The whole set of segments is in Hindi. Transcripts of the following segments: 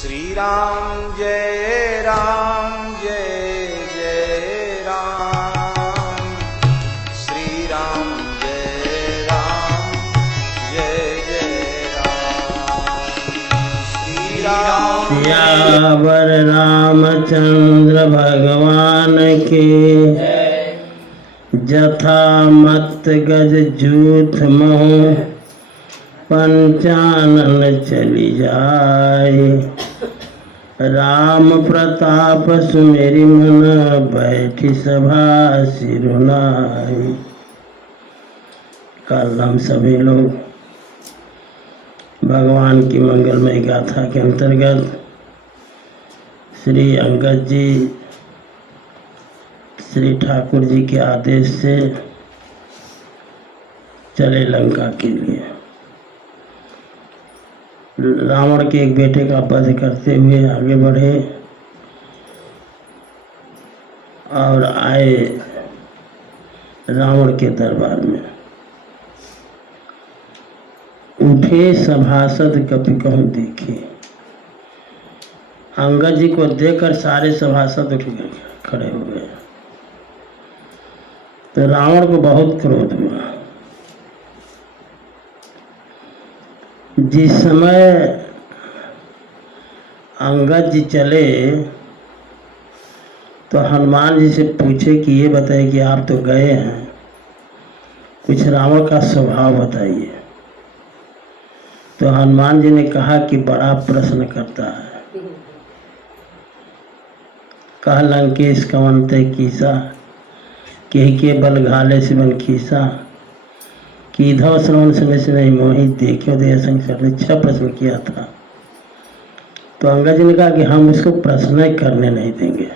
श्री राम जय जय राम। श्री राम जय जय राम। श्री राम सियावर रामचंद्र भगवान के जथा मत गज जूथ मोह पंचानन चली जाए। राम प्रताप सुमेरि मन बैठी सभा सिरुनाई। कल हम सभी लोग भगवान की मंगलमय गाथा के अंतर्गत श्री अंगद जी श्री ठाकुर जी के आदेश से चले लंका के लिए। रावण के एक बेटे का वध करते हुए आगे बढ़े और आए रावण के दरबार में। उठे सभासद कपि कहूँ देखे। अंगद जी को देखकर सारे सभासद उठ गए, खड़े हो गए। तो रावण को बहुत क्रोध हुआ। जिस समय अंगद जी चले तो हनुमान जी से पूछे कि ये बताइए कि आप तो गए हैं, कुछ रावण का स्वभाव बताइए। तो हनुमान जी ने कहा कि बड़ा प्रश्न करता है। कह लंकेश कवन ते कीसा, के बल घाले सिवन खीसा, कि धव श्रवण समय से नहीं मोही, देखो दे संसार ने 6 प्रश्न किया था। तो अंगद जी ने कहा कि हम उसको प्रश्न करने नहीं देंगे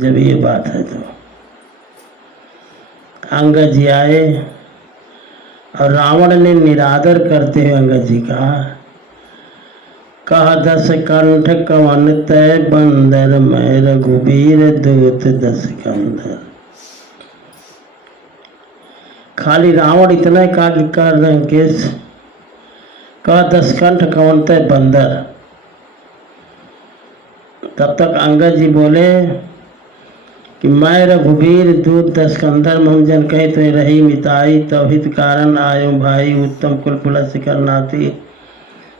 जब ये बात है। तो अंगद जी आए और रावण ने निरादर करते हुए अंगद जी कहा, कह 10 कंठ कवन तय बंदर, मैं रघुबीर दूत 10 कंधर। खाली रावण इतना कहा कि कर लंकेश कह 10 कंठ कवन तय बंदर। तब तक अंगद जी बोले कि मैं रघुबीर दूत 10 कंधर, मम जन कहे तो रही मिताई, तवहित कारण आयो भाई, उत्तम कुल पुलस कर नाती,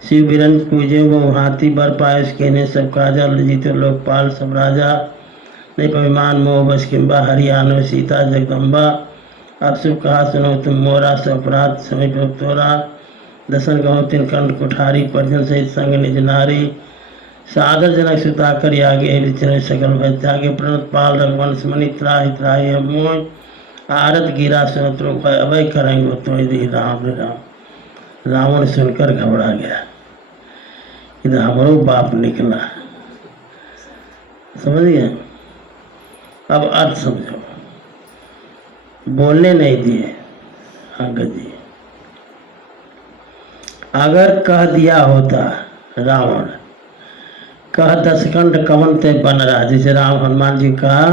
शिव बिरंज पूजे वो हाथी, बर पायस कहने सब काजा, जीते लोकपाल सब राजा, नहीं पविमान मोह बस किम्बा, हरियाणव सीता जगदम्बा, अब शुभ कहा सुनो तुम मोरा, सब अपराध समय पर तोरा, दसन गहो 3 कंठ कुठारी, परजन सहित संग निज नारी, सादर जनक सुताकर यागे रिचन सकल भय त्यागे, प्रणत पाल रघुवंश मणि त्राहि त्राहि हम मोह, आरत गिरा सुनत रूप अभय करेंगे तो राम राम। रावण सुनकर घबरा गया, इधर हमरो बाप निकला। समझ गए? अब अर्थ समझो। बोलने नहीं दिए अंगद जी। अगर कह दिया होता रावण, कह 10 कंठ कवन ते बन रहा, जैसे राम हनुमान जी कहा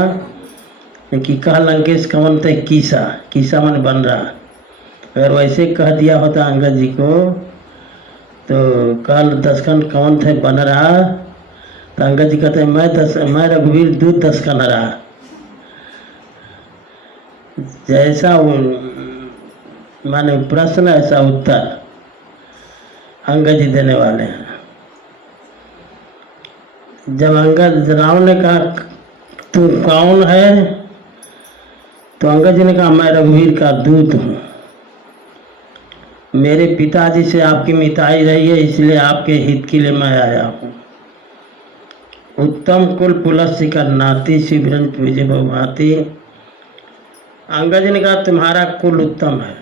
कि कह लंकेश कवन ते कीसा, कीसा मन बन रहा। अगर वैसे कह दिया होता अंगद जी को तो कल 10 कंठ कवन थे बन रहा, तो अंगद जी कहते मैं रघुवीर दूत 10 का न रहा। जैसा माने प्रश्न ऐसा उत्तर अंगद जी देने वाले हैं। जब अंगद रावण ने कहा तू कौन है, तो अंगद जी ने कहा मैं रघुवीर का दूत हूँ, मेरे पिताजी से आपकी मिताई रही है, इसलिए आपके हित के लिए मैं आया हूँ। उत्तम कुल पुलस्य का नाती, शिवरंज पूजे बहुभाती। अंगद जी ने कहा तुम्हारा कुल उत्तम है,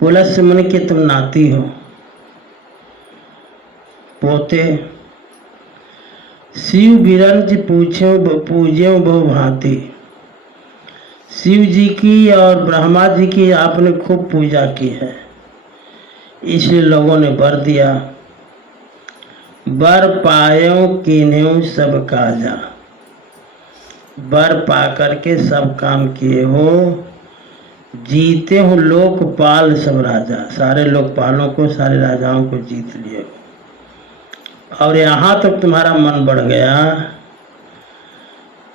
पुलस्य मुनि के तुम नाती हो, पोते। शिव बिरंज पूज्यो बहुभांति, शिव जी की और ब्रह्मा जी की आपने खूब पूजा की है, इसलिए लोगों ने वर दिया। वर पायो कीन्ह्यो सब काजा, वर पा करके सब काम किए हो। जीते हो लोकपाल सब राजा, सारे लोकपालों को, सारे राजाओं को जीत लिए हो। और यहाँ तक तुम्हारा मन बढ़ गया,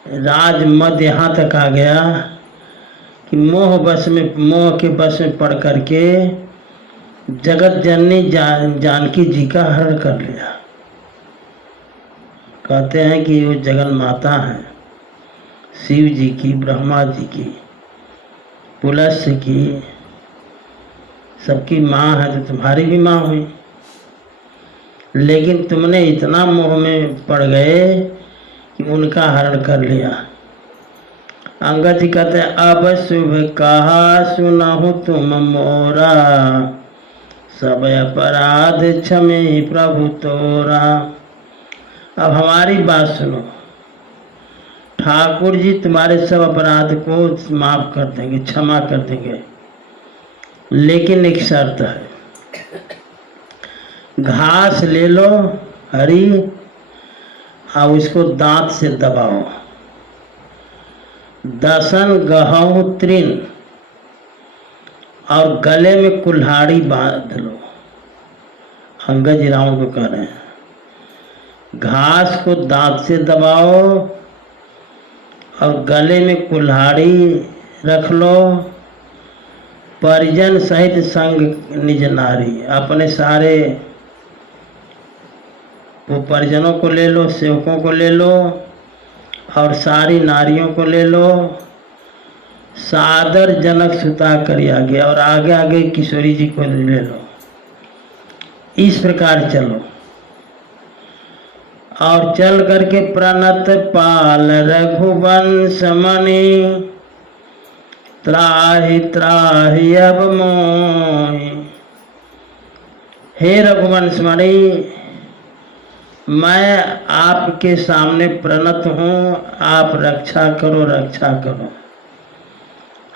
राज मद यहाँ तक आ गया कि मोह के बस में पड़ करके जगत जननी जानकी जी का हरण कर लिया। कहते हैं कि वो जगन माता है, शिव जी की, ब्रह्मा जी की, पुलस्त्य की, सबकी माँ है, तो तुम्हारी भी माँ हुई। लेकिन तुमने इतना मोह में पड़ गए कि उनका हरण कर लिया। अंगद जी कहते हैं अब शुभ कहा सुनहु तुम मोरा, सब अपराध क्षमे प्रभु तोरा। अब हमारी बात सुनो, ठाकुर जी तुम्हारे सब अपराध को माफ कर देंगे, क्षमा कर देंगे, लेकिन एक शर्त है। घास ले लो हरी और उसको दांत से दबाओ, दसन गहूं तृण और गले में कुल्हाड़ी बांध लो। अंगद जी रावण को कह रहे हैं, घास को दांत से दबाओ और गले में कुल्हाड़ी रख लो, परिजन सहित संग निज नारी, अपने सारे वो परिजनों को ले लो, सेवकों को ले लो और सारी नारियों को ले लो, सादर जनक सुता कर आगे, और आगे आगे किशोरी जी को ले लो। इस प्रकार चलो और चल करके प्रणत पाल रघुवंश मणि, त्राहि त्राहि अब मोहि। हे रघुवंश मणि, मैं आपके सामने प्रणत हूँ, आप रक्षा करो, रक्षा करो।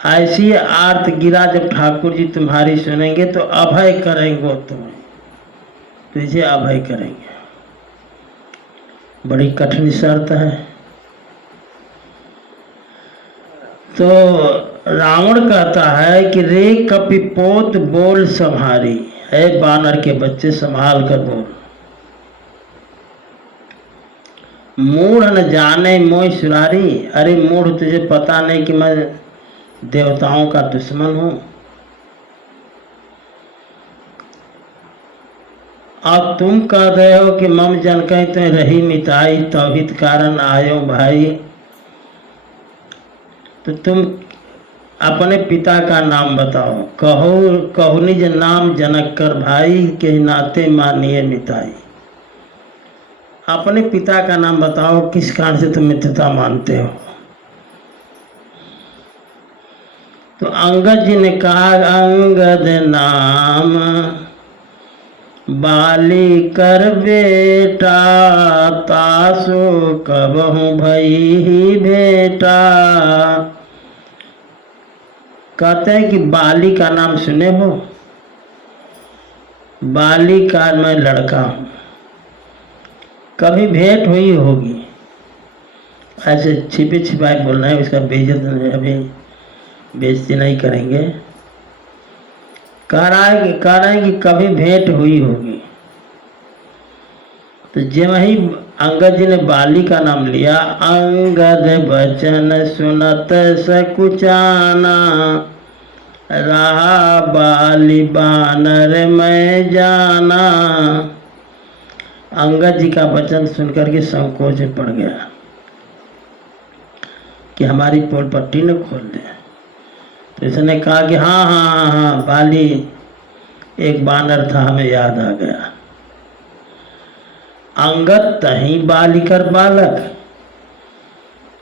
ऐसी आर्त गिरा जब ठाकुर जी तुम्हारी सुनेंगे तो अभय करेंगे, तुम्हें तुझे अभय करेंगे। बड़ी कठिन शर्त है। तो रावण कहता है कि रे कपिपोत बोल संभारी, है बानर के बच्चे संभाल कर बोल। मूढ़ न जाने मोह सुरारी, अरे मूढ़ तुझे पता नहीं कि मैं देवताओं का दुश्मन हूं। अब तुम कह रहे हो कि मम जन कहीं तो रही मिताई, तौहित कारण आयो भाई। तो तुम अपने पिता का नाम बताओ। कहो निज नाम जनक कर भाई, के नाते मानिए मिताई। अपने पिता का नाम बताओ, किस कारण से तुम मित्रता मानते हो। तो अंगद जी ने कहा, अंगद नाम बाली कर बेटा, तासो कबहु भई ही बेटा। कहते हैं कि बाली का नाम सुने हो। बाली का मैं लड़का हूँ, कभी भेंट हुई होगी। ऐसे छिपे छिपाए बोलना है, उसका बेइज्जत अभी बेइज्जती नहीं करेंगे। कह रहा है कि कभी भेंट हुई होगी। तो जब ही अंगद जी ने बाली का नाम लिया, अंगद बचन सुनत सकुचाना, रहा बाली बानर मैं जाना। अंगद जी का वचन सुनकर के संकोच में पड़ गया कि हमारी पोल पट्टी न खोल दे। तो इसने कहा कि हाँ, बाली एक बानर था, हमें याद आ गया। अंगद तही बाली कर बालक,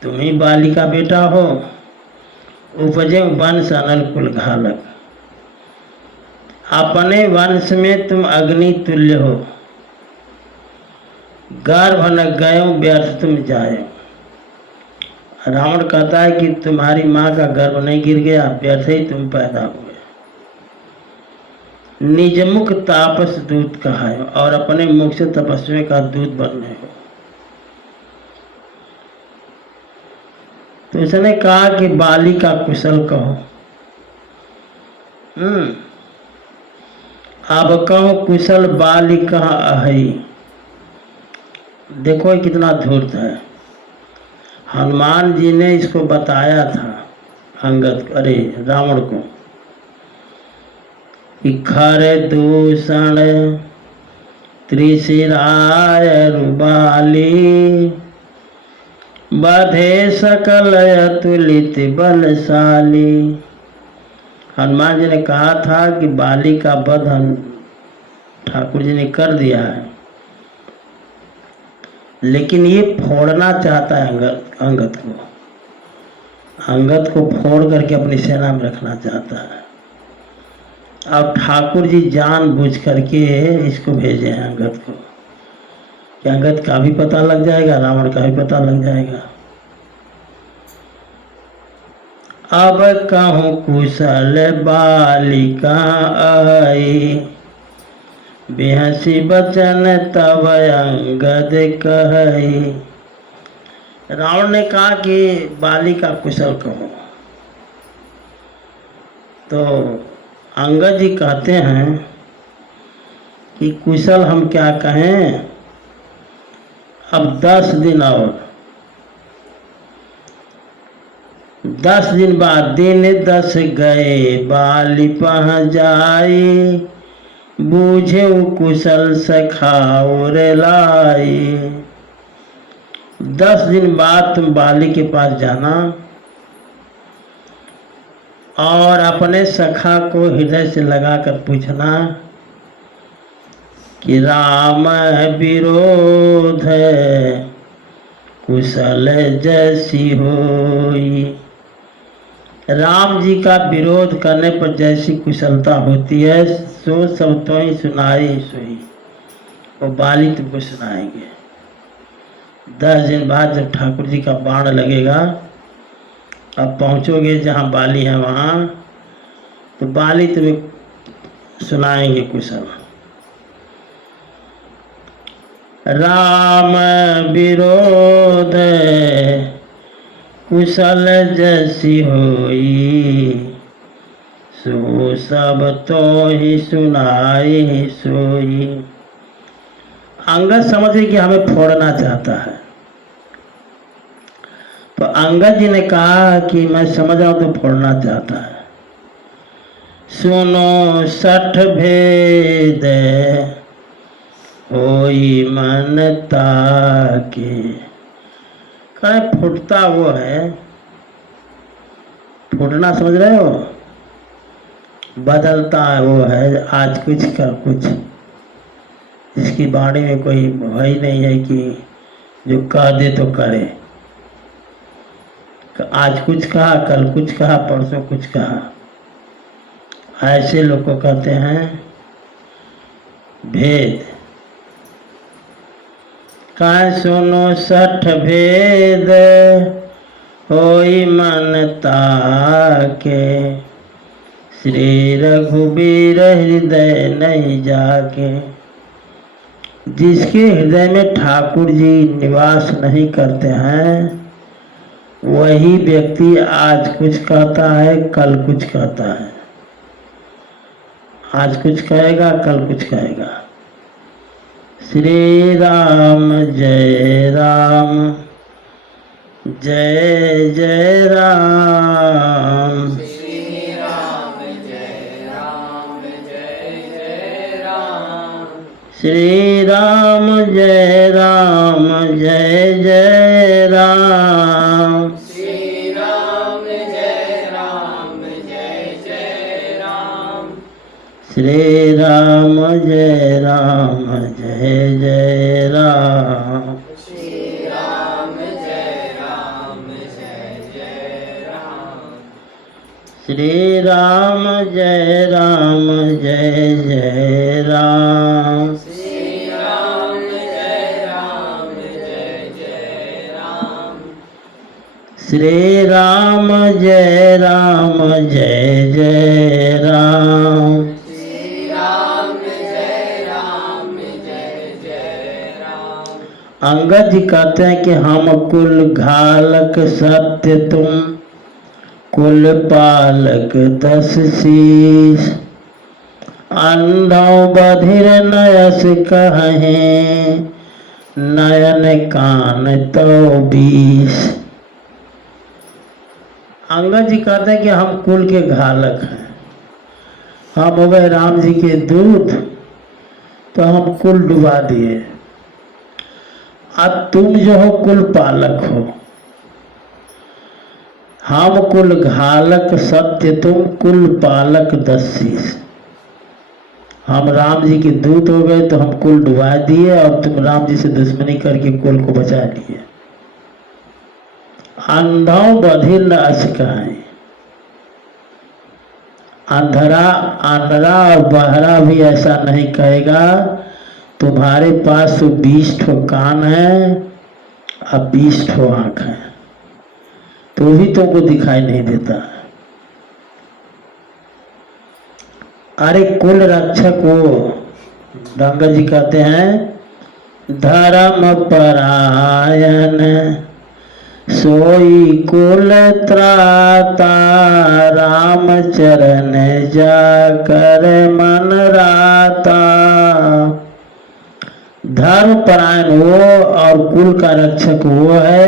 तुम ही बाली का बेटा हो। उपजे वंश अनल कुल घालक, अपने वंश में तुम अग्नि तुल्य हो। गर्भ न गयो व्यर्थ तुम जाए। रावण कहता है कि तुम्हारी माँ का गर्भ नहीं गिर गया, व्यर्थ ही तुम पैदा हुए। निज मुख तापस दूत कहा है, और अपने मुख से तपस्वी का दूत बनने हो। तो उसने कहा कि बाली का कुशल कहो। अब कहो कुशल बाली कहाँ आई। देखो ये कितना धूर्त है। हनुमान जी ने इसको बताया था रावण को कि खर दूषण त्रिशिराय रुबाली बधे सकल अतुलित बलशाली। हनुमान जी ने कहा था कि बाली का वध ठाकुर जी ने कर दिया है, लेकिन ये फोड़ना चाहता है अंगद को फोड़ करके अपनी सेना में रखना चाहता है। अब ठाकुर जी जानबूझ करके इसको भेजे हैं अंगद को कि अंगद का भी पता लग जाएगा, रावण का भी पता लग जाएगा। अब कहूँ कुशल बालिका आई बेहसी बचन तब अंगद कही। रावण ने कहा कि बालिका कुशल कहो, तो अंगद जी कहते हैं कि कुशल हम क्या कहें, अब 10 दिन और 10 दिन बाद दिन 10 गए बाली पह जाई बूझे कुशल सखा और लाई। 10 दिन बाद तुम बाली के पास जाना और अपने सखा को हृदय से लगाकर पूछना कि राम विरोध कुशल जैसी होई। राम जी का विरोध करने पर जैसी कुशलता होती है सो सब तो ही सुनाई सोई, वो बाली तुमको सुनाएंगे। 10 दिन बाद जब ठाकुर जी का बाण लगेगा, अब पहुंचोगे जहाँ बाली है वहाँ, तो बाली तुम्हें सुनाएंगे कुशल। राम विरोध कुशल जैसी होई सो सब तो ही सुनाई सोई। अंगद समझे कि हमें फोड़ना चाहता है, तो अंगद जी ने कहा कि मैं समझ रहा हूं तो फोड़ना चाहता है। सुनो 60 भेद होई मन ताके। कहे फूटता वो है, फूटना समझ रहे हो, बदलता है वो है, आज कुछ कल कुछ। इसकी बाणी में कोई भय नहीं है कि जो कह दे तो करे। आज कुछ कहा, कल कुछ कहा, परसों कुछ कहा। ऐसे लोग को कहते हैं भेद। कहा सुनो 60 भेद होई मन ताके श्री रघुबीर हृदय नहीं जाके। जिसके हृदय में ठाकुर जी निवास नहीं करते हैं वही व्यक्ति आज कुछ कहता है, कल कुछ कहता है। आज कुछ कहेगा, कल कुछ कहेगा। श्री राम जय राम जय जय राम। श्री राम जय राम जय जय राम। श्री राम जय राम जय जय राम। श्री राम जय राम जय जय राम। श्री राम जय राम जय जय राम। श्री राम जय राम जय जय राम। श्री राम जय राम जय जय राम। श्री राम जय राम जय जय राम। श्री राम जय राम जय जय राम। श्री राम जय राम जय जय राम। अंगद जी कहते हैं कि हम कुल घालक सत्य तुम कुल पालक 10 शीस, अंधों बधिर नयस कहें, नयन कान तो 20। अंगद जी कहते हैं कि हम कुल के घालक हैं, हम हो गए राम जी के दूत, तो हम कुल डुबा दिए। अब तुम जो हो कुल पालक हो, हम कुल घालक सत्य, तुम कुल पालक 10 शीस। हम राम जी के दूत हो गए तो हम कुल डुबा दिए, और तुम राम जी से दुश्मनी करके कुल को बचा लिए। अंधों बधिर न अचकाएं, अंधरा और बहरा भी ऐसा नहीं कहेगा। तुम्हारे पास तो 20 ठो कान है और 20 ठो आंख है, तो भी तुमको दिखाई नहीं देता। अरे कुल रक्षक हो, गंगा जी कहते हैं धर्म परायण सोई कुल त्राता, राम चरण जाकर मन राता। धर्म परायण वो और कुल का रक्षक वो है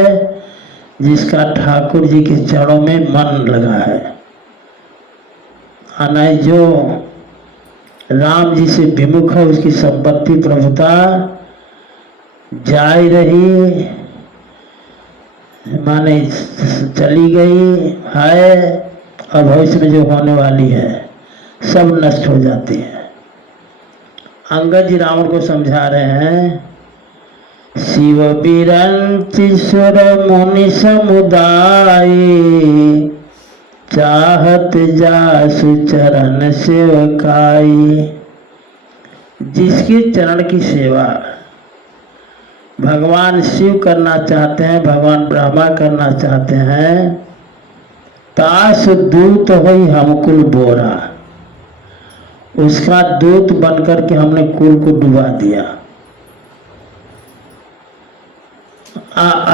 जिसका ठाकुर जी के चरणों में मन लगा है। अनय जो राम जी से विमुख है, उसकी संपत्ति प्रभुता जाई रही, माने चली गई है, और भविष्य में जो होने वाली है सब नष्ट हो जाती है। अंगद जी रावण को समझा रहे हैं, शिव बिरंचीश्वर मुनि समुदाय, चाहत जासु चरण सेवकाई। जिसके चरण की सेवा भगवान शिव करना चाहते हैं, भगवान ब्रह्मा करना चाहते हैं, तास दूत होई हम कुल बोरा, उसका दूत बनकर के हमने कुल को डुबा दिया।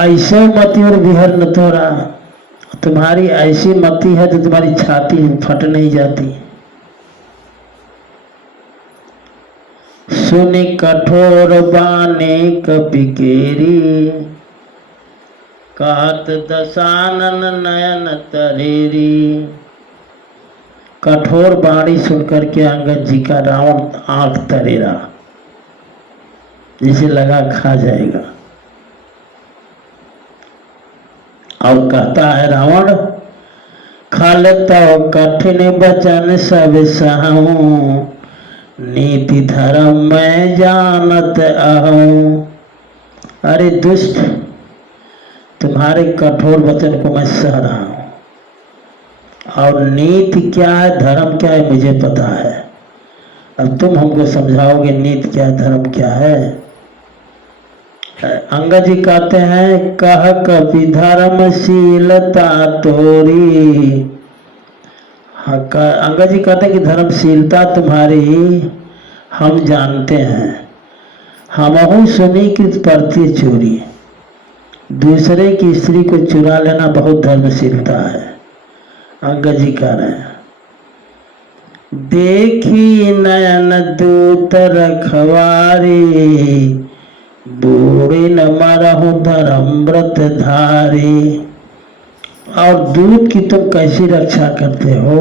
ऐसे मति और विहर न तोरा, तुम्हारी ऐसी मति है तो तुम्हारी छाती फट नहीं जाती। सुनि कठोर बाने कपि केरी, कहत दशानन नयन तरेरी। कठोर बाणी सुनकर के अंगद जी का रावण आंख तरेरा, जिसे लगा खा जाएगा। और कहता है रावण, खलता कठिन बचन सब सहूं, नीति धर्म मैं जानत अहूं। अरे दुष्ट, तुम्हारे कठोर वचन को मैं सह रहा हूं, और नीति क्या है धर्म क्या है मुझे पता है। अब तुम हमको समझाओगे नीति क्या है धर्म क्या है। अंगद जी कहते हैं, कह कपि धर्मशीलता तोरी। अंगद जी कहते हैं कि धर्मशीलता तुम्हारी हम जानते हैं, हमहु सुनी कृत परती चोरी। दूसरे की स्त्री को चुरा लेना बहुत धर्मशीलता है। अंगद जी कह रहे हैं, देखी नयन दूत रखवारी, बूढ़े न मरहु धर्म व्रत धारी। और दूत की तुम कैसी रक्षा करते हो।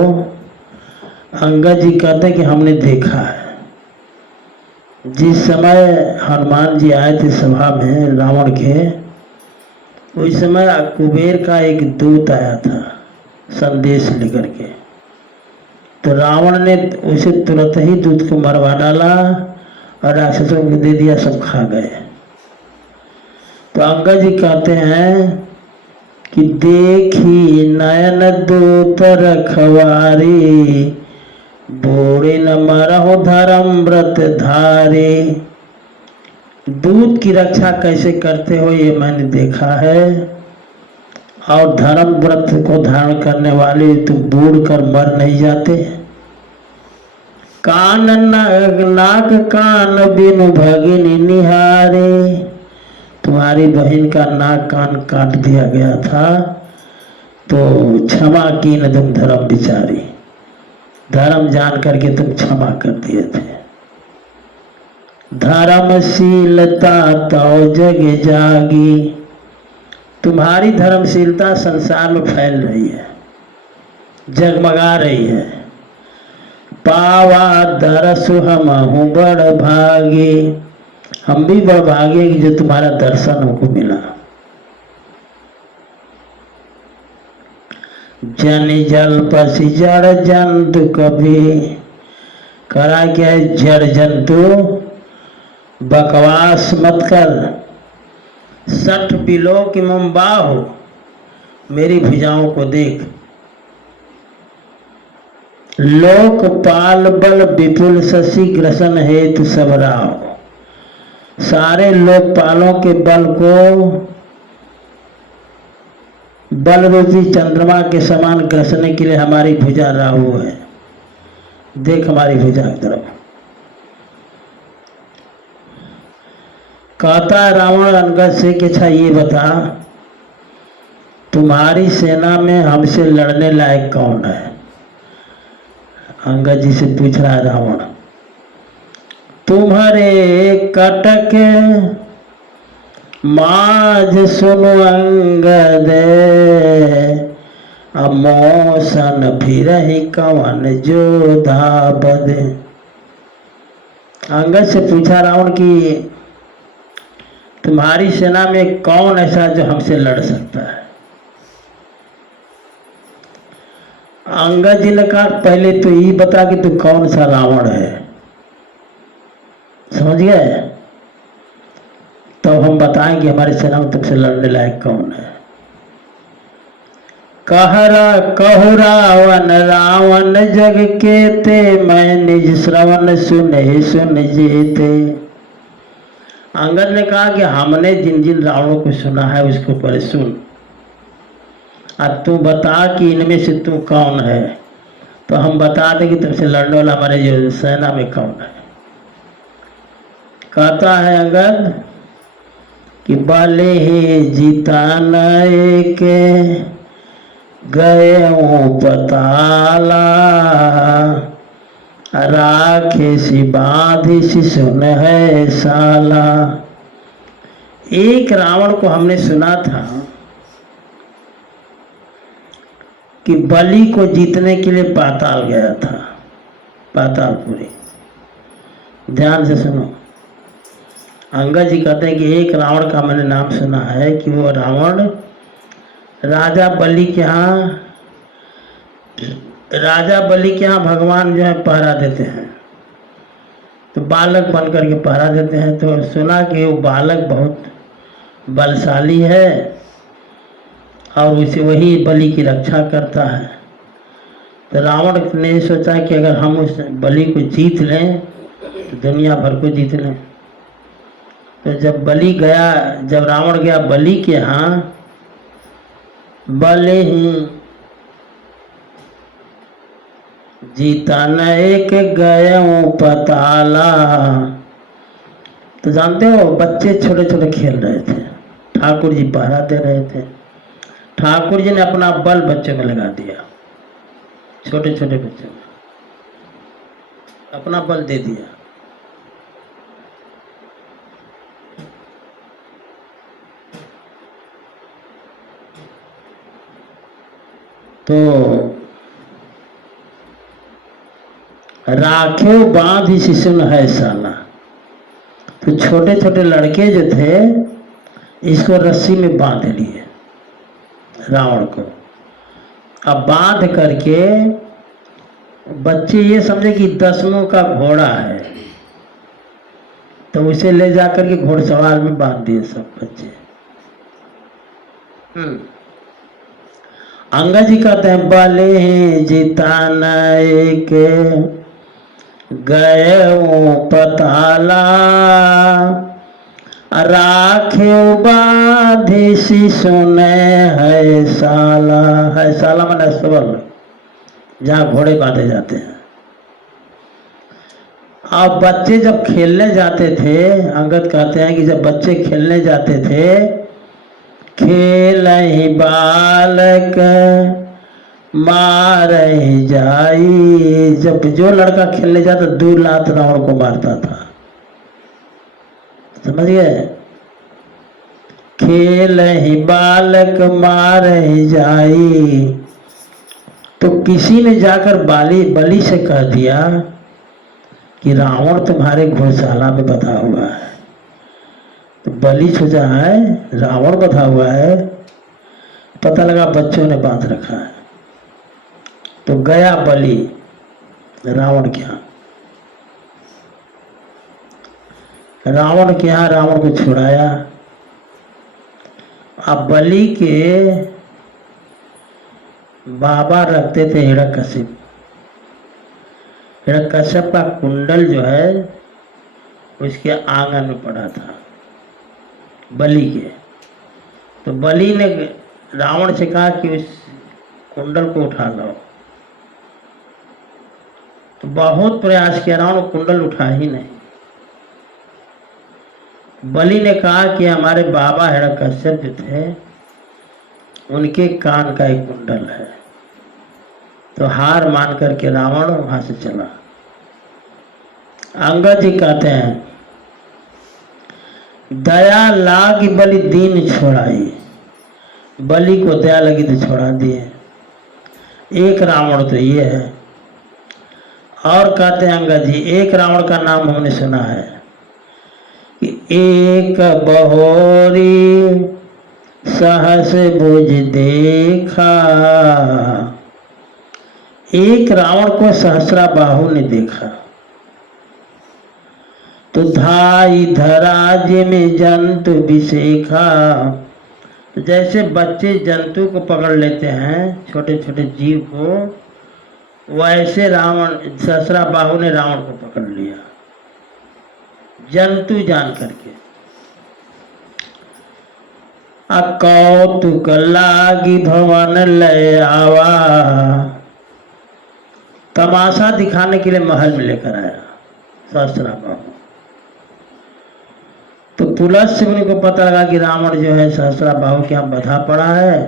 अंगद जी कहते हैं कि हमने देखा है, जिस समय हनुमान जी आए थे सभा में रावण के, उस समय कुबेर का एक दूत आया था संदेश लेकर के, तो रावण ने उसे तुरंत ही दूत को मरवा डाला और राक्षसों को दे दिया, सब खा गए। तो अंगद जी कहते हैं कि देखी नयन दूत रखवारी, बोरे न मरहु धर्म व्रत धारे। दूत की रक्षा कैसे करते हो ये मैंने देखा है, और धर्म व्रत को धारण करने वाले तुम बूढ़ कर मर नहीं जाते। कान नाक कान बिनु भगिनी निहारे, तुम्हारी बहन का नाक कान काट दिया गया था, तो क्षमा की न तुम धर्म बिचारी, धर्म जान करके तुम क्षमा कर दिए थे। धर्मशीलता तो जग जागी, तुम्हारी धर्मशीलता संसार में फैल रही है, जगमगा रही है। पावा दरसु हमहु बड़ भागे, हम भी बड़ भागे कि जो तुम्हारा दर्शन हमको मिला। जन जल पसी जड़ जंतु कभी, करा क्या है जड़ जंतु, बकवास मत कर। सठ बिलो की मुंबाहो, मेरी भुजाओं को देख। लोकपाल बल विपुल शशि ग्रसन हेतु सब राव, सारे लोकपालों के बल को बल रूपी चंद्रमा के समान ग्रसने के लिए हमारी भुजा राहु है। देख हमारी भुजा की तरफ। कहता रावण अंगद से कि अच्छा ये बता, तुम्हारी सेना में हमसे लड़ने लायक कौन है? अंगद जी से पूछ रहा है रावण। तुम्हारे कटक माज सुनो अंगद, अब मौसन फिर ही कवन जोधा बद। अंगद से पूछा रावण कि तुम्हारी सेना में कौन ऐसा जो हमसे लड़ सकता है? अंगद जी ने कहा पहले तो ये बता कि तू कौन सा रावण है, समझ गए? तो हम बताएंगे हमारी सेना में तुमसे लड़ने लायक कौन है। कहु रावण रावण जग केते, मैं निज श्रवण सुने सुन जेते। अंगद ने कहा कि हमने जिन जिन रावणों को सुना है उसको पहले सुन, अब तू बता कि इनमें से तू कौन है, तो हम बता दें कि तुमसे लड़ने वाला हमारे जो सेना में कौन है। कहता है अंगद कि बाले ही जीतान एक गए पताला, राखे सी बाधी सी सुन है साला। एक रावण को हमने सुना था कि बलि को जीतने के लिए पाताल गया था, पातालपुरी। ध्यान से सुनो। अंगद जी कहते हैं कि एक रावण का मैंने नाम सुना है कि वो रावण राजा बलि के यहाँ भगवान जो है पहरा देते हैं, तो बालक बन करके पहरा देते हैं। तो सुना कि वो बालक बहुत बलशाली है और उसे वही बलि की रक्षा करता है। तो रावण ने सोचा कि अगर हम उस बलि को जीत लें तो दुनिया भर को जीत लें। तो जब रावण गया बलि के यहाँ, बलि ही जीता न एक गए पताला। तो जानते हो बच्चे छोटे छोटे खेल रहे थे, ठाकुर जी पहरा दे रहे थे। ठाकुर जी ने अपना बल बच्चों में लगा दिया, छोटे छोटे बच्चों में अपना बल दे दिया। तो राखे बांध शिशुन है साला, तो छोटे छोटे लड़के जो थे इसको रस्सी में बांध लिए रावण को। अब बांध करके बच्चे ये समझे कि 10 का घोड़ा है, तो उसे ले जाकर के घोड़सवार में बांध दिए सब बच्चे। अंगद जी कहते हैं बले हैं जीतान एक गए पताला, राखे बाधी सुने है साला। है साला माने सबल, जहाँ घोड़े बांधे जाते हैं। अब बच्चे जब खेलने जाते थे, अंगद कहते हैं कि जब बच्चे खेलने जाते थे, खेलहि बालक मारहि जाई। जब जो लड़का खेलने जाता 2 लात रावण को मारता था। समझ गए? खेलहि बालक मारहि जाई। तो किसी ने जाकर बलि से कह दिया कि रावण तुम्हारे घोड़शाला में बंधा हुआ है। तो बलि सोचा है रावण बंधा हुआ है, पता लगा बच्चों ने बांध रखा है। तो गया बलि रावण के यहाँ। रावण के यहाँ रावण को छुड़ाया। अब बलि के बाबा रखते थे हिरण्यकश्यप। हिरण्यकश्यप का कुंडल जो है उसके आंगन में पड़ा था बलि के। तो बलि ने रावण से कहा कि उस कुंडल को उठा लो। तो बहुत प्रयास किया, रावण कुंडल उठा ही नहीं। बलि ने कहा कि हमारे बाबा हिरण्यकश्यप जो थे उनके कान का एक कुंडल है। तो हार मान करके रावण वहां से चला। अंगद जी कहते हैं दया लागी बलि दीन छोड़ाई। बलि को दया लगी तो छोड़ा दिए। एक रावण तो ये है। और कहते हैं अंगद जी एक रावण का नाम हमने सुना है कि एक बहोरी सहस भुज देखा। एक रावण को सहस्रा बाहु ने देखा। तो धाई धराज्य में जंतु विशेखा। तो जैसे बच्चे जंतु को पकड़ लेते हैं, छोटे छोटे जीव को, वैसे रावण सहस्रा बाहु ने रावण को पकड़ लिया जंतु जान करके। कौतुक लागी भवन लय आवा। तमाशा दिखाने के लिए महल में लेकर आया सहस्रा बाहु। तो पुलस्त्य मुनि को पता लगा कि रावण जो है सहस्रा बाहु के यहाँ बंधा पड़ा है।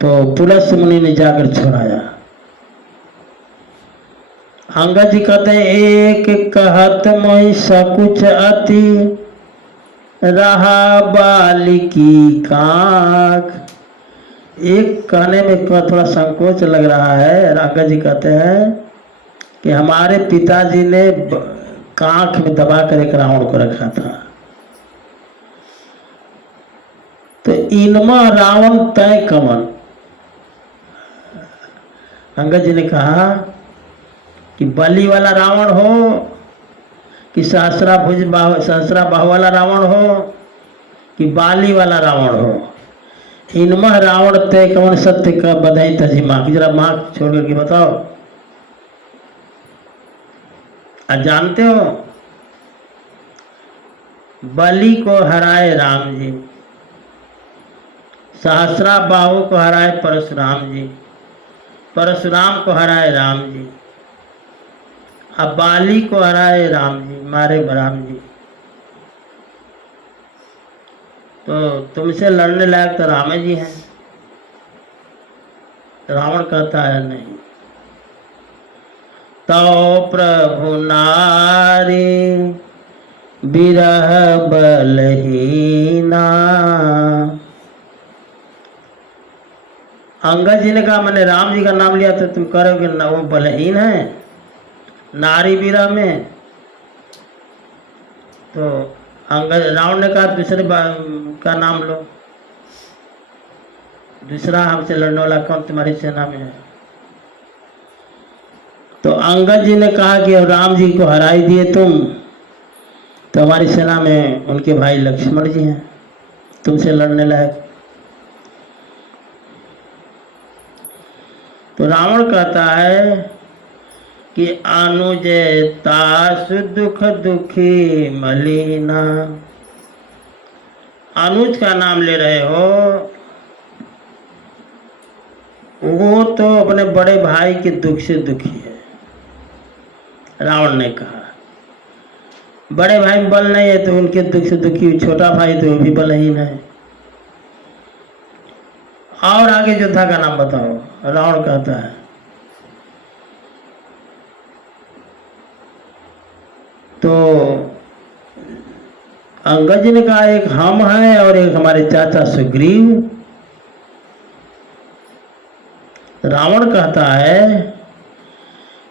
तो पुलस्त्य मुनि ने जाकर छुड़ाया। अंगद जी कहते हैं एक कहत मोहि सकुच अति रहा बालिकी काख। एक कहने में थोड़ा संकोच लग रहा है। अंगद जी कहते हैं कि हमारे पिताजी ने कांख में दबा कर एक रावण को रखा था। तो इनमा रावण तय कमन। अंगद जी ने कहा कि बलि वाला रावण हो कि सहस्रा बाहु वाला रावण हो कि बाली वाला रावण हो, इनमा रावण तय कमन सत्य का बधाई तजी माँ की। जरा माँ छोड़ करके बताओ। आज जानते हो बलि को हराए राम जी, सहस्रा बाहु को हराए परशुराम जी, परशुराम को हराए राम जी, अब बाली को हराए राम जी, मारे राम जी। तो तुमसे लड़ने लायक तो राम जी हैं। रावण कहता है नहीं। तो प्रभु नारी बिरह बलहीना। अंगद जी ने कहा मैंने राम जी का नाम लिया तो तुम करोगे ना, वो बलहीन है नारी बिरह में। तो अंगद रावण ने कहा दूसरे का नाम लो, दूसरा हमसे लड़ने वाला कौन तुम्हारी सेना में है। तो अंगद जी ने कहा कि अब राम जी को हराई दिए तुम, तो हमारी सेना में उनके भाई लक्ष्मण जी हैं तुमसे लड़ने लायक। तो रावण कहता है कि अनुजता दुख दुखी मलिना। अनुज का नाम ले रहे हो, वो तो अपने बड़े भाई के दुख से दुखी है। रावण ने कहा बड़े भाई में बल नहीं है तो उनके दुख से दुखी, छोटा भाई तो वो भी बलहीन है। और आगे योद्धा का नाम बताओ। रावण कहता है तो अंगद जी ने कहा एक हम हैं और एक हमारे चाचा सुग्रीव। रावण कहता है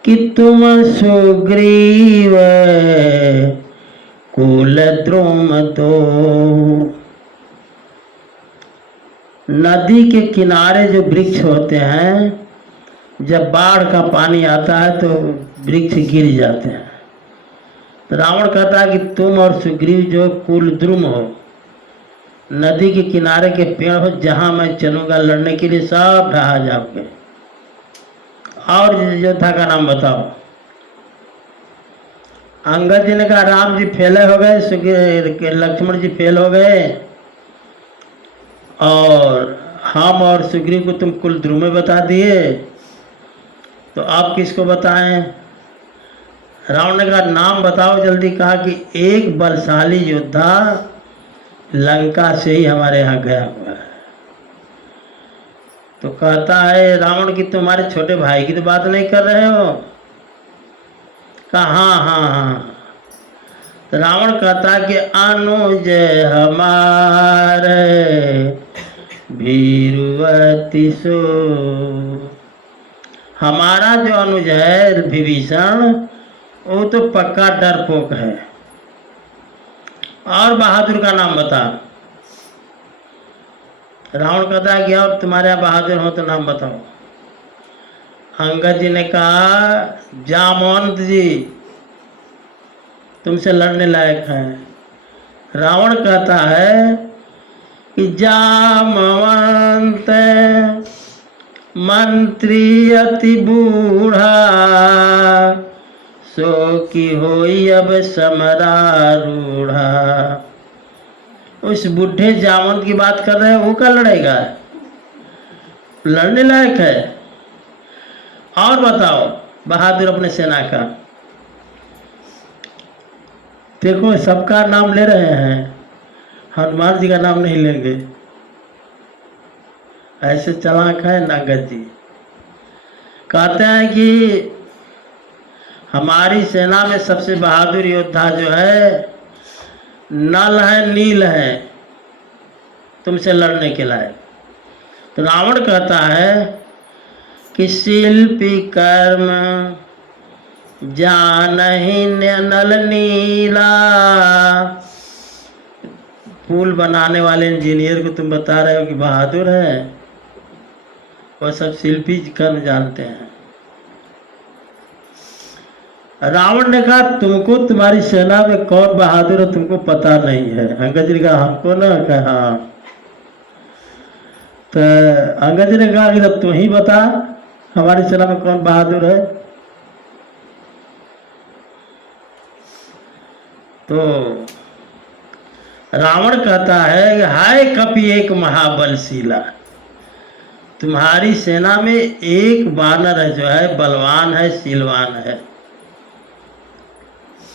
कि तुम सुग्रीव कुल द्रुम तो नदी के किनारे जो वृक्ष होते हैं, जब बाढ़ का पानी आता है तो वृक्ष गिर जाते हैं। तो रावण कहता है कि तुम और सुग्रीव जो कुल द्रुम हो, नदी के किनारे के पेड़ हो, जहां मैं चलूंगा लड़ने के लिए सब ढहा जाओगे। और योद्धा का नाम बताओ। अंगद जी ने कहा राम जी फेले हो गए, लक्ष्मण जी फेल हो गए, और हम और सुग्रीव को तुम कुल द्रुम बता दिए, तो आप किसको बताएं? रावण ने कहा नाम बताओ जल्दी। कहा कि एक बलशाली योद्धा लंका से ही हमारे यहाँ गया हुआ है। तो कहता है रावण की तुम्हारे छोटे भाई की तो बात नहीं कर रहे हो? कहा हाँ हाँ हाँ। तो रावण कहता है कि अनुज हमारे भीरुवति सो, हमारा जो अनुज है विभीषण वो तो पक्का डरपोक है। और बहादुर का नाम बता। रावण कहता है कि और तुम्हारे यहाँ बहादुर हो तो नाम बताओ। अंगद जी ने कहा जामवंत जी तुमसे लड़ने लायक हैं। रावण कहता है कि जामवंत मंत्री अति बूढ़ा, सो की होई अब समरारूढ़ा। उस बुढ़े जामवंत की बात कर रहे हैं, वो क्या लड़ेगा? लड़ने लायक है। और बताओ बहादुर अपने सेना का। देखो सबका नाम ले रहे हैं, हनुमान जी का नाम नहीं लेंगे। ऐसे चालाक है अंगद जी। कहते हैं कि हमारी सेना में सबसे बहादुर योद्धा जो है नल है, नील है, तुमसे लड़ने के लायक। तो रावण कहता है कि शिल्पी कर्म जानहि नल नीला। पुल बनाने वाले इंजीनियर को तुम बता रहे हो कि बहादुर है? वो सब शिल्पी कर्म जानते हैं। रावण ने कहा तुमको तुम्हारी सेना में कौन बहादुर है तुमको पता नहीं है। अंगद जी ने कहा हमको ना। कहा तो अंगद जी ने कहा कि तब तुम ही बता हमारी सेना में कौन बहादुर है। तो रावण कहता है कि हाय कपि एक महाबलशीला, तुम्हारी सेना में एक वानर है जो है बलवान है, शीलवान है।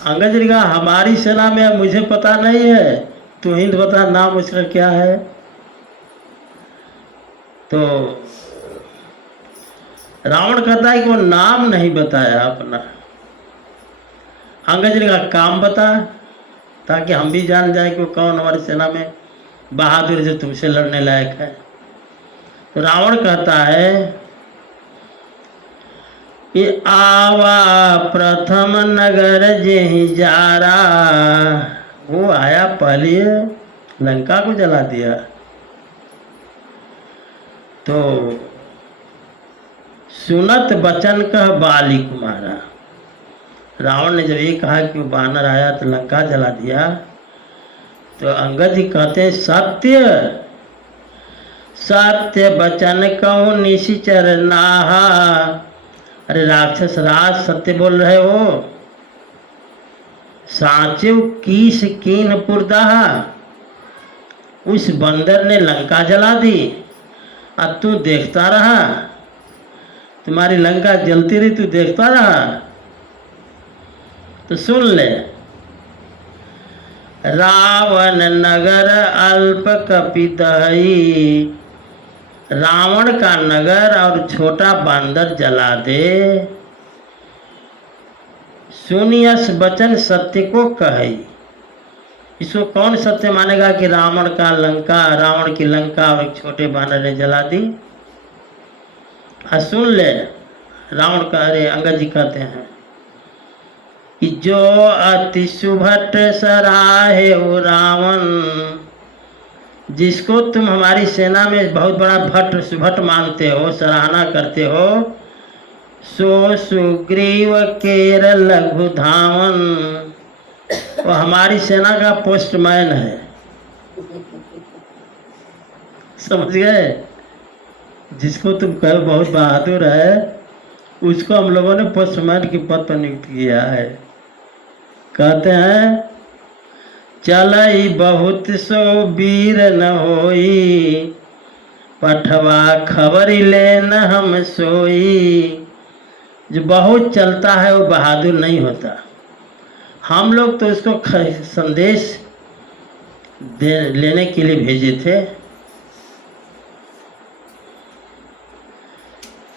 अंगद जी ने कहा हमारी सेना में मुझे पता नहीं है, तू ही बता नाम उसका क्या है। तो रावण कहता है कि वो नाम नहीं बताया अपना। अंगद जी ने कहा काम बता ताकि हम भी जान जाए कि वो कौन हमारी सेना में बहादुर जो तुमसे लड़ने लायक है। तो रावण कहता है कि आवा प्रथम नगर जेहि जारा, वो आया पहले लंका को जला दिया। तो सुनत बचन कह बाली कुमारा, रावण ने जब ये कहा कि वो बानर आया तो लंका जला दिया, तो अंगद जी कहते हैं सत्य सत्य बचन कहूँ निशिचर नाहा। अरे राक्षस राज सत्य बोल रहे हो। साचिव कीस कीन पुरदाहा, उस बंदर ने लंका जला दी अब तू देखता रहा, तुम्हारी लंका जलती रही तू देखता रहा। तो सुन ले रावण नगर अल्प कपितहि, रावण का नगर और छोटा बांदर जला दे। सुनियस वचन सत्य को कहे, इसको कौन सत्य मानेगा कि रावण की लंका और एक छोटे बानर ने जला दी। सुन ले, रावण का अरे अंगद जी कहते हैं कि जो अति सुभट सराहे ओ रावण, जिसको तुम हमारी सेना में बहुत बड़ा भट्ट सुभट मानते हो, सराहना करते हो, सो सुग्रीव केर लघु धावन, वो हमारी सेना का पोस्टमैन है। समझ गए? जिसको तुम कहो बहुत बहादुर है, उसको हम लोगों ने पोस्टमैन के पद पर नियुक्त किया है। कहते हैं चलई बहुत सो वीर न होई, पठवा खबर ले न हम सोई। जो बहुत चलता है वो बहादुर नहीं होता। हम लोग तो उसको संदेश लेने के लिए भेजे थे।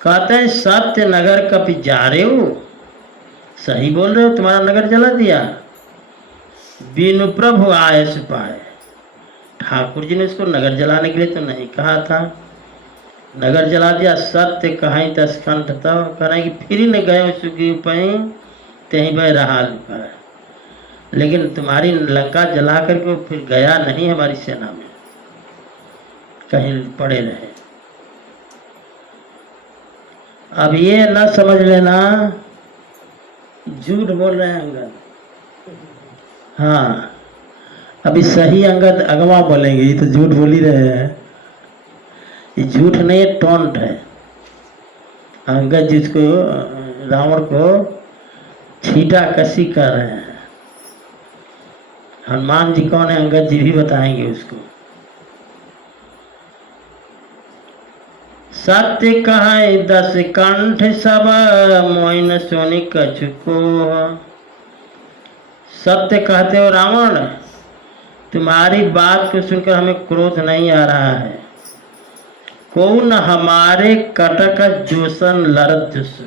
कहते हैं सत्य नगर कपि जा रहे हो, सही बोल रहे हो, तुम्हारा नगर जला दिया। बिनु प्रभु आए सुपाए, ठाकुर जी ने उसको नगर जलाने के लिए तो नहीं कहा था, नगर जला दिया। सत्य कहीं तस्कंठ तब करें कि फिर न गए सुखी पही तहीं बह रहा लुका। लेकिन तुम्हारी लंका जला करके फिर गया नहीं हमारी सेना में, कहीं पड़े रहे। अब ये न समझ लेना झूठ बोल रहे हैं अंगद। हाँ, अभी सही अंगद अगवा बोलेंगे, ये तो झूठ बोल ही रहे हैं। ये झूठ नहीं है, टोंट है। अंगद जिसको रावण को छीटा कसी कर रहे हैं। हनुमान जी कौन है अंगद जी भी बताएंगे उसको। सत्य कहे दस कंठ सब मोइन सोनी कछु को। सत्य कहते हो रावण, तुम्हारी बात को सुनकर हमें क्रोध नहीं आ रहा है। कौन हमारे कटक जोशन लड़त जुसो,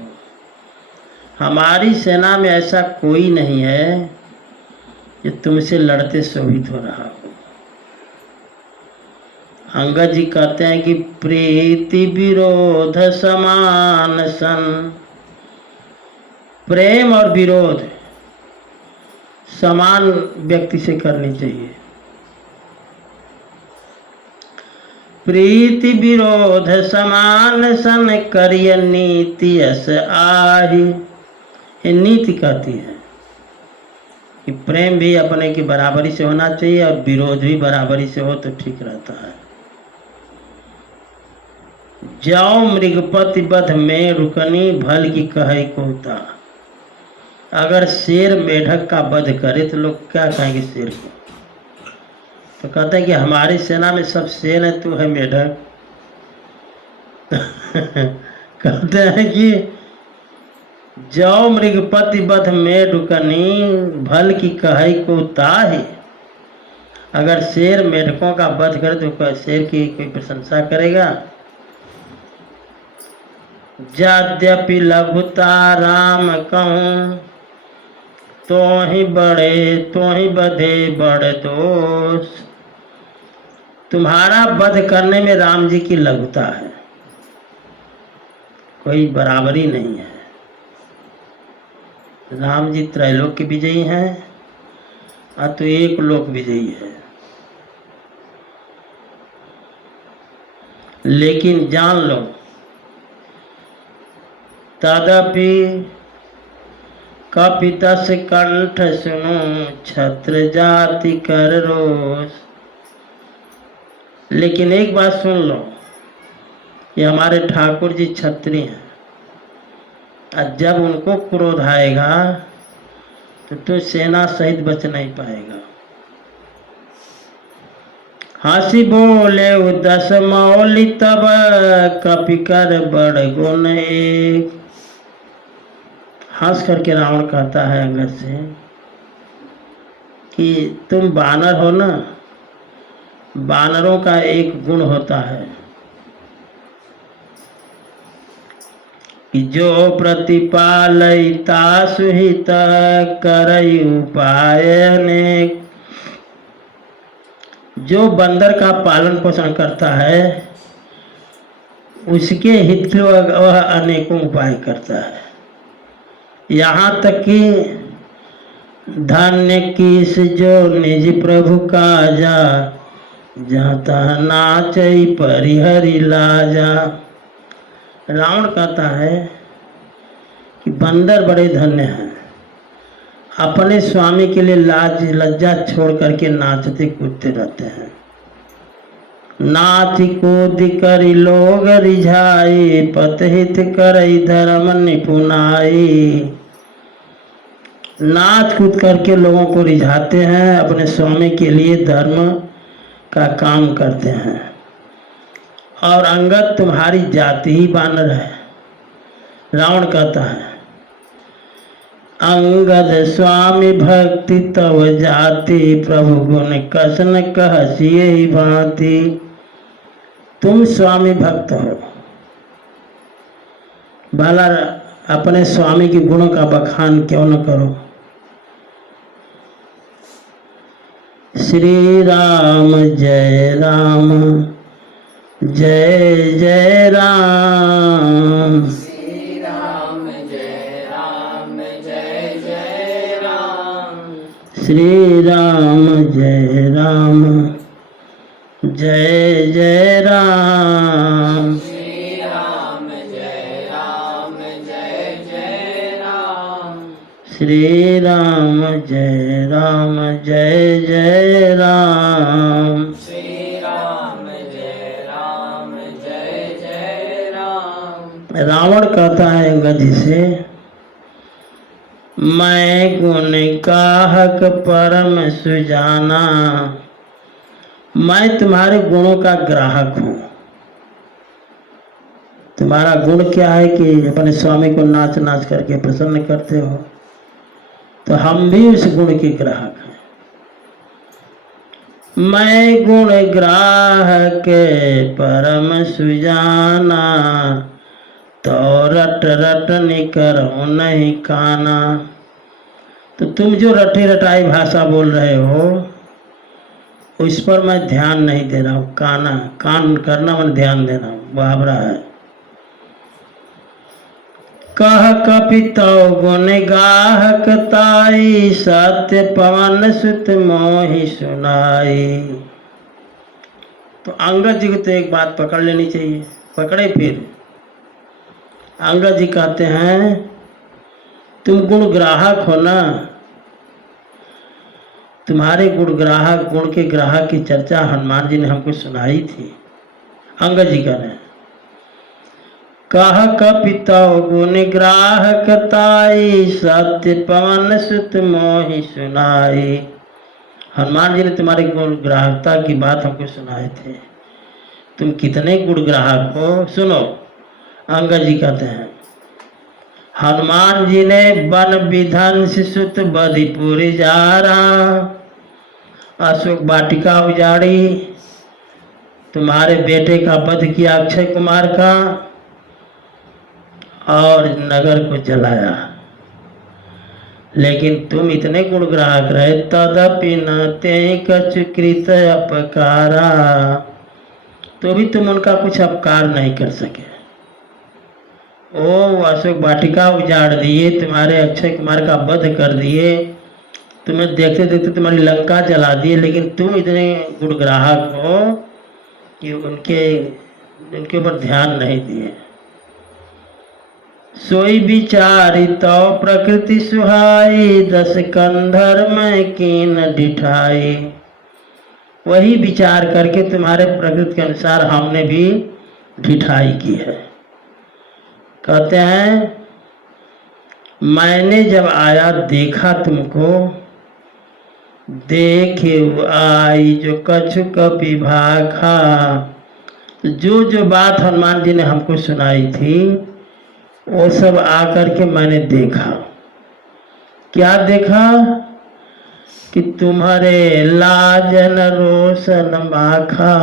हमारी सेना में ऐसा कोई नहीं है जो तुमसे लड़ते शोभित हो रहा हो। अंगद जी कहते हैं कि प्रीति विरोध समान सन, प्रेम और विरोध समान व्यक्ति से करनी चाहिए। प्रीति विरोध समान सन करिय नीति यस आही। ये नीति कहती है कि प्रेम भी अपने की बराबरी से होना चाहिए और विरोध भी बराबरी से हो तो ठीक रहता है। जाओ मृगपति बध में रुकनी भल की कहे कोता। अगर शेर मेढक का वध करे तो लोग क्या कहेंगे शेर को? तो कहते हैं कि हमारी सेना में सब शेर है, तू है मेढक। कहते हैं कि जाओ मृगपति बध में रुकनी भल की कहे को ताही। अगर शेर मेढकों का वध करे तो शेर की कोई प्रशंसा करेगा? यद्यपि लघुता राम कहूँ, तो ही बधे बड़ दोष। तुम्हारा वध करने में राम जी की लघुता है, कोई बराबरी नहीं है। राम जी त्रैलोक के विजयी हैं और तो एक लोक विजयी है। लेकिन जान लो, तदपि कपितस कंठ सुनो छत्र जाति कर रोष। लेकिन एक बात सुन लो, ये हमारे ठाकुर जी क्षत्रिय हैं, और जब उनको क्रोध आएगा तो तू सेना सहित बच नहीं पाएगा। हंसी बोले दस मौली तब कपि कर बड़ गुण एक। हंस करके रावण कहता है अंगद से कि तुम बानर हो ना, बानरों का एक गुण होता है कि जो प्रतिपालयिता सुहित करई उपाय अनेक। जो बंदर का पालन पोषण करता है उसके हित के वह अनेकों उपाय करता है। यहाँ तक कि धन्य किस जो निज प्रभु काजा, जाता नाचई परिहरि लाजा। रावण कहता है कि बंदर बड़े धन्य हैं, अपने स्वामी के लिए लाज लज्जा छोड़ करके नाचते कूदते रहते हैं। नाच कूद करी लोग रिझाई, पतहित करई धर्म निपुनाई। नाच कूद करके लोगों को रिझाते हैं, अपने स्वामी के लिए धर्म का काम करते हैं। और अंगद तुम्हारी जाति ही बानर है। रावण कहता है अंगद स्वामी भक्ति तव जाति, प्रभु गुण कसन कहसिए ही भांति। तुम स्वामी भक्त हो, भला अपने स्वामी के गुणों का बखान क्यों न करो। श्री राम जय राम, जय जय राम। श्री राम जय राम, जय जय राम। श्री राम जय राम, जय जय राम। श्री राम जय राम, जय जय राम। श्री राम जय राम, जय जय राम। श्री राम जय राम, जय जय राम। रावण कहता है अंगद जी से, मैं गुण गाहक परम सुजाना। मैं तुम्हारे गुणों का ग्राहक हूँ। तुम्हारा गुण क्या है कि अपने स्वामी को नाच नाच करके प्रसन्न करते हो, तो हम भी उस गुण के ग्राहक हैं। मैं गुण ग्राहक परम सुजाना, तो रट रट निकरो नहीं काना। तो तुम जो रटे रटाई भाषा बोल रहे हो उस पर मैं ध्यान नहीं दे रहा हूँ। काना, कान करना मन ध्यान देना, मुहावरा है। कह कपितौ गुण गाहक ताई, सत्य पवन सुत मोहि सुनाई। तो अंगद जी को तो एक बात पकड़ लेनी चाहिए। पकड़े फिर अंगद जी कहते हैं तुम गुण ग्राहक हो ना, तुम्हारे गुण ग्राहक, गुण के ग्राहक की चर्चा हनुमान जी ने हमको सुनाई थी। अंगद जी कह रहे हैं कह कपितौ गुण ग्राहक ताई, सत्य पवन सुत मोहि सुनाई। हनुमान जी ने तुम्हारे गुण ग्राहकता की बात हमको सुनाए थे। तुम कितने गुण ग्राहक हो सुनो। अंगद जी कहते हैं हनुमान जी ने वन विधन सुत बधिपुर जारा, अशोक वाटिका उजाड़ी, तुम्हारे बेटे का वध किया अक्षय कुमार का, और नगर को जलाया। लेकिन तुम इतने गुण ग्राहक रहे, तदपि न ते कछु कृत अपकारा, तो भी तुम उनका कुछ अपकार नहीं कर सके। ओ अशोक वाटिका उजाड़ दिए, तुम्हारे अक्षय कुमार का वध कर दिए, तुम्हें देखते देखते तुम्हारी लंका जला दिए, लेकिन तुम इतने गुणग्राहक हो कि उनके ऊपर ध्यान नहीं दिए। सोई विचारी तो प्रकृति सुहाई, दस कंधर में कीन डिठाई। वही विचार करके तुम्हारे प्रकृति के अनुसार हमने भी ढिठाई की है। कहते हैं मैंने जब आया देखा तुमको, देखे आई जो कछु कपि भाखा। जो जो बात हनुमान जी ने हमको सुनाई थी वो सब आकर के मैंने देखा। क्या देखा कि तुम्हारे लाजन रोशन माखा,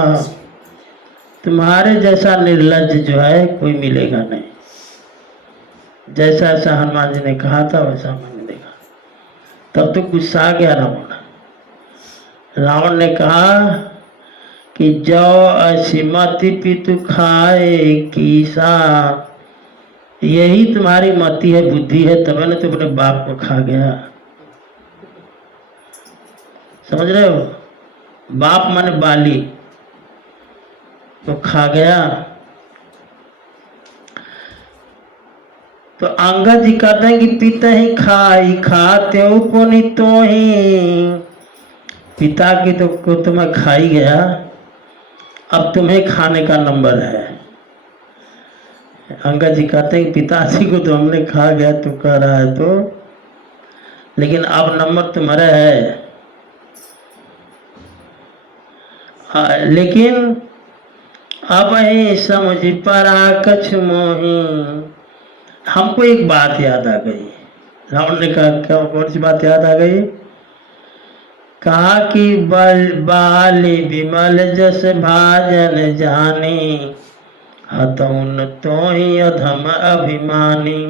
तुम्हारे जैसा निर्लज जो है कोई मिलेगा नहीं। जैसा ऐसा हनुमान जी ने कहा था वैसा मैंने देखा। तब तो गुस्सा आ गया रावण। रावण ने कहा कि जो असीमति पितु खाए कीसा, यही तुम्हारी मति है, बुद्धि है, तब ने तो अपने बाप को खा गया। समझ रहे हो? बाप माने बाली तो खा गया। तो अंगद जी कहते हैं कि पिता ही खाई खाते हो पुनि तो ही, पिता की तो को तुम्हें खा ही गया, अब तुम्हें खाने का नंबर है। अंगद जी कहते हैं कि पिताजी को तो हमने खा गया, तू कह रहा है तो, लेकिन अब नंबर तुम्हारा है। लेकिन अब ही समझ परा कछ मोही। हमको एक बात याद आ गई। रावण ने कहा क्या, कौन सी बात याद आ गई? कहा कि बाली विमल जस भाजन जानी, हतौन तो ही अधम अभिमानी।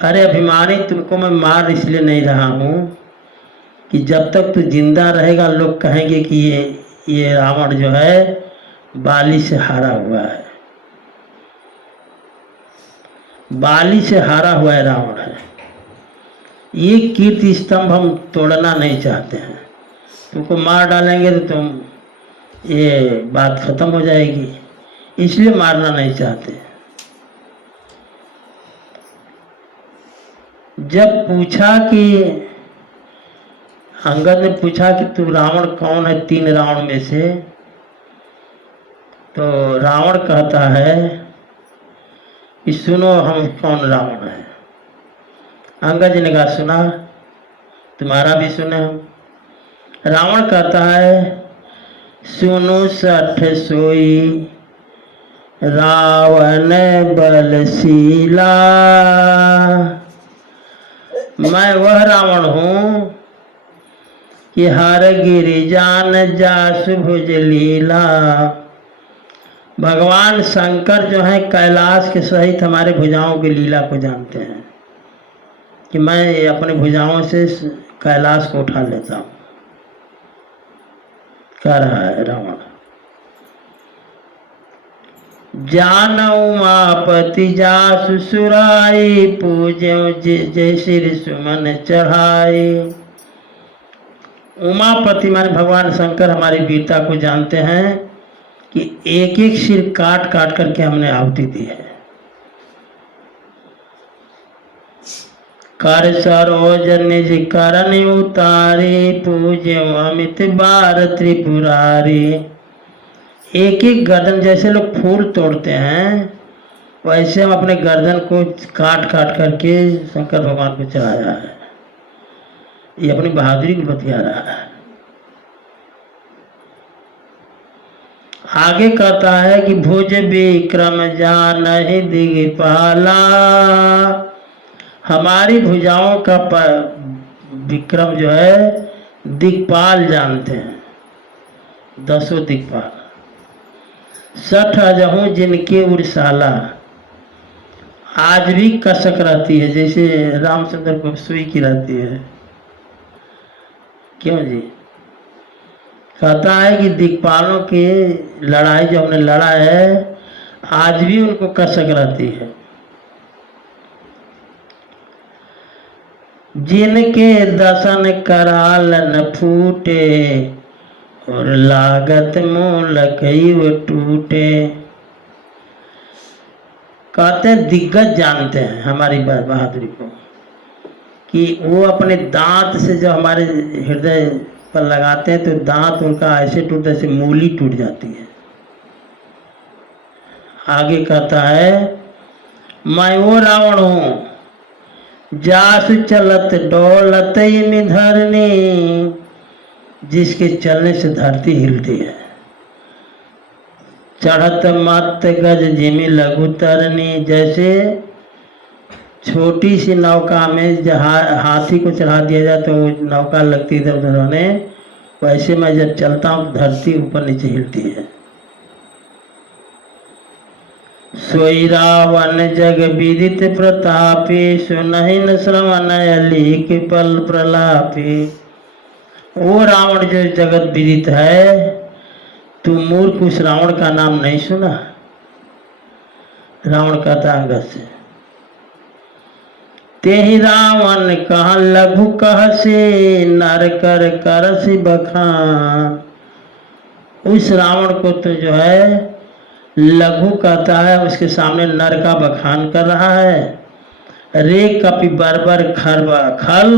अरे अभिमानी, तुमको मैं मार इसलिए नहीं रहा हूं कि जब तक तू जिंदा रहेगा लोग कहेंगे कि ये रावण जो है बाली से हारा हुआ है, बाली से हारा हुआ है रावण है। ये कीर्ति स्तंभ हम तोड़ना नहीं चाहते हैं। तुमको मार डालेंगे तो तुम ये बात खत्म हो जाएगी, इसलिए मारना नहीं चाहते। जब पूछा कि अंगद ने पूछा कि तू रावण कौन है 3 रावण में से, तो रावण कहता है कि सुनो हम कौन रावण है। अंगद जी ने कहा सुना, तुम्हारा भी सुने हम। रावण कहता है सुनो 60 सोई रावण बलशीला, मैं वह रावण हूं कि हर गिरिजान जासु भुज लीला। भगवान शंकर जो है कैलाश के सहित हमारे भुजाओं की लीला को जानते हैं कि मैं अपने भुजाओं से कैलाश को उठा लेता हूं, कह रहा है रावण। जान उमापति जासु सुराई, पूज्यो जय श्री सुमन चढ़ाई। उमापति माने भगवान शंकर हमारी वीरता को जानते हैं कि एक एक सिर काट काट करके हमने आहुति दी है। कर सरोज निज करन उतारी, पूज्यो अमित बार त्रिपुरारी। एक एक गर्दन, जैसे लोग फूल तोड़ते हैं वैसे हम अपने गर्दन को काट काट करके शंकर भगवान को चढ़ाया है। ये अपनी बहादुरी को बतिया रहा है। आगे कहता है कि भुज विक्रम जानहि दिगपाला, हमारी भुजाओं का विक्रम जो है दिक्पाल जानते हैं, 10 दिक्पाल। 60 अजहूं जिनके उड़साला, आज भी कसक रहती है जैसे रामचंद्र को सुई की रहती है। क्यों जी? कहता है कि दिक्पालों की लड़ाई जो हमने लड़ा है आज भी उनको कसक रहती है। जिनके दसन कराल न फूटे, और लागत मूल कई वो टूटे। कहते हैं दिग्गज जानते हैं हमारी बहादुरी को कि वो अपने दांत से जब हमारे हृदय पर लगाते हैं तो दांत उनका ऐसे टूटते जैसे मूली टूट जाती है। आगे कहता है मैं वो रावण हूं जासु चलत डोलत में धरनी, जिसके चलने से धरती हिलती है। चढ़त मत गज जिमी लघु तरनी, जैसे छोटी सी नौका में जहाँ हाथी को चढ़ा दिया जाए तो वो नौका लगती इधर उधर होने, वैसे मैं जब चलता हूँ धरती ऊपर नीचे हिलती है। सोई रावण जग विदित प्रतापी, सुनहि न श्रवण अलीक पल प्रलापी। वो रावण जो जगत विदित है, तू मूर्ख उस रावण का नाम नहीं सुना। रावण कहता अंगद से, ते ही रावण कहा लघु कह से, नर कर करसि बखान। उस रावण को तो जो है लघु कहता है, उसके सामने नर का बखान कर रहा है। रे कपि बर्बर खरबा खल,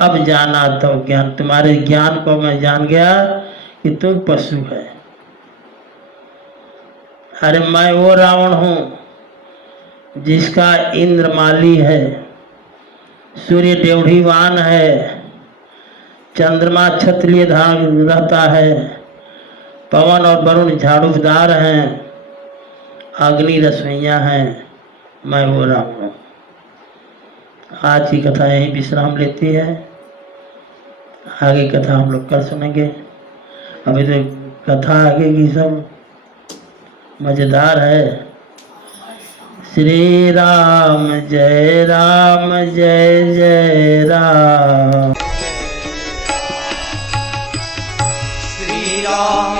अब जाना तो ज्ञान। तुम्हारे ज्ञान को मैं जान गया कि तुम पशु है। अरे मैं वो रावण हूँ जिसका इंद्र माली है, सूर्य डेढ़ीवान है, चंद्रमा क्षत्रिय धारण रहता है, पवन और वरुण झाड़ूदार हैं, अग्नि रसोइया हैं। मैं वो रावण हूँ। आज की कथा यही विश्राम लेती है। आगे कथा हम लोग कल सुनेंगे। अभी तो कथा आगे की सब मजेदार है। श्री राम जय राम। श्री राम